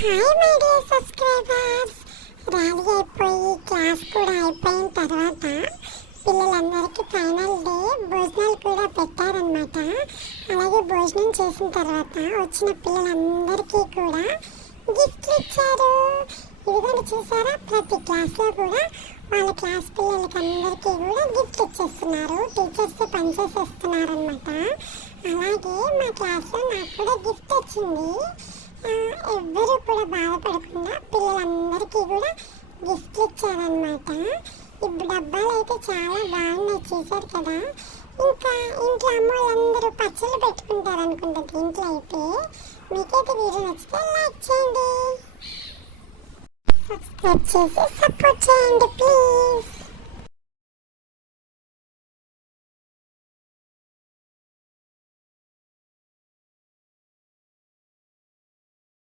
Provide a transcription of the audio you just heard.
Hi my dear subscribers. Rally అయిపోయి class కూడా అయిపోయిన తర్వాత పిల్లలందరికీ ఫైనల్ డే భోజనాలు కూడా పెట్టారనమాట. అలాగే భోజనం చేసిన తర్వాత వచ్చిన పిల్లలందరికీ కూడా గిఫ్ట్లు ఇచ్చారు. ఇదిగోండి చూసారా, ప్రతి క్లాస్లో కూడా వాళ్ళ క్లాస్ పిల్లలకి అందరికీ కూడా గిఫ్ట్ ఇచ్చేస్తున్నారు. టీచర్స్ పనిచేసేస్తున్నారు అనమాట. అలాగే మా క్లాస్లో నాకు కూడా గిఫ్ట్ వచ్చింది. ఎవ్వరూ కూడా బాధపడకుండా పిల్లలందరికీ కూడా గిఫ్ట్లు ఇచ్చారనమాట. ఇప్పుడు డబ్బాలు అయితే చాలా బాగున్నాయి, చూసారు కదా. ఇంకా ఇంట్లో అమ్మ వాళ్ళందరూ పచ్చళ్ళు పెట్టుకుంటారు అనుకుంటా దీంట్లో అయితే. మీకైతే వీడియో నచ్చితే లైక్ చేయండి, సబ్స్క్రైబ్ చేసి సపోర్ట్ చేయండి ప్లీజ్.